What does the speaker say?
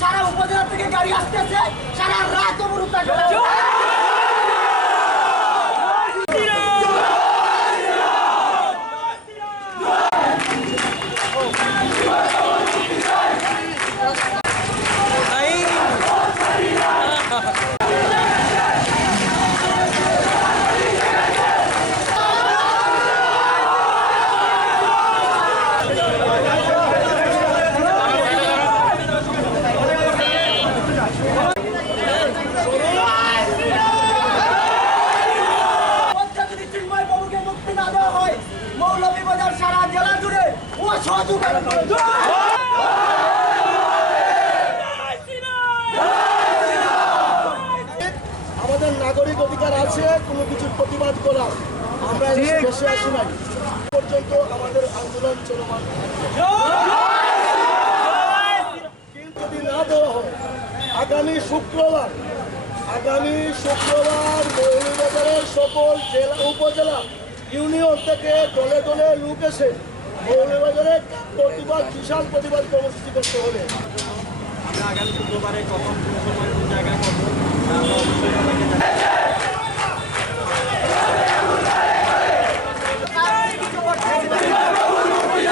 সারা উপজেলা থেকে গাড়ি আসতেছে, সারা রাত অবরোধ থাকবে। মৌলভীবাজার সারা জেলা জুড়ে আমাদের নাগরিক অধিকার আছে কোনো কিছুর প্রতিবাদ করার। আমরা দেশে আসি নাই পর্যন্ত আমাদের আন্দোলন চলমান। কিন্তু যদি না দেওয়া হয় আগামী শুক্রবার মৌলভীবাজারের সকল জেলা উপজেলা ইউনিয়ন থেকে দলে দলে লোক এসে মৌলভীবাজারে বিশাল প্রতিবাদ কর্মসূচি করতে হবে। আমরা আগামী শুক্রবারে কখন কোন সময় কোন জায়গায় করবো